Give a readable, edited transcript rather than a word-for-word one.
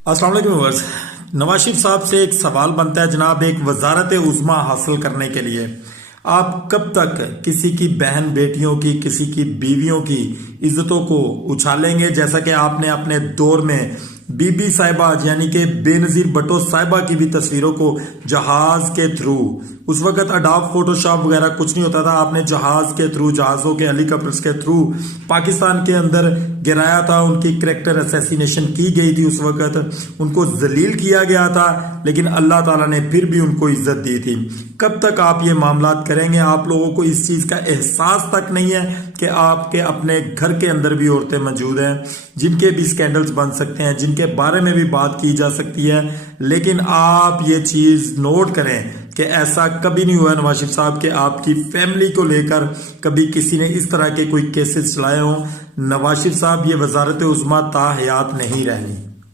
अस्सलाम वालेकुम व्यूअर्स। नवाज शरीफ साहब से एक सवाल बनता है जनाब, एक वजारत उज़्मा हासिल करने के लिए आप कब तक किसी की बहन बेटियों की, किसी की बीवियों की इज्जतों को उछालेंगे? जैसा कि आपने अपने दौर में बीबी साहिबा यानी कि बेनजीर भुट्टो साहिबा की भी तस्वीरों को जहाज के थ्रू, उस वक्त अडॉब फोटोशॉप वगैरह कुछ नहीं होता था, आपने जहाज के थ्रू, जहाजों के हेलीकॉप्टर्स के थ्रू पाकिस्तान के अंदर गिराया था। उनकी करैक्टर असैसिनेशन की गई थी, उस वक्त उनको जलील किया गया था, लेकिन अल्लाह ताला ने फिर भी उनको इज्जत दी थी। कब तक आप ये मामलात करेंगे? आप लोगों को इस चीज का एहसास तक नहीं है कि आपके अपने घर के अंदर भी औरतें मौजूद हैं जिनके भी स्कैंडल्स बन सकते हैं, जिनके बारे में भी बात की जा सकती है। लेकिन आप ये चीज नोट करें कि ऐसा कभी नहीं हुआ नवाज शरीफ साहब के आपकी फैमिली को लेकर कभी किसी ने इस तरह के कोई केसेस चलाए हों। नवाज शरीफ साहब, ये वजारत उज़्मा ता हयात नहीं रहनी।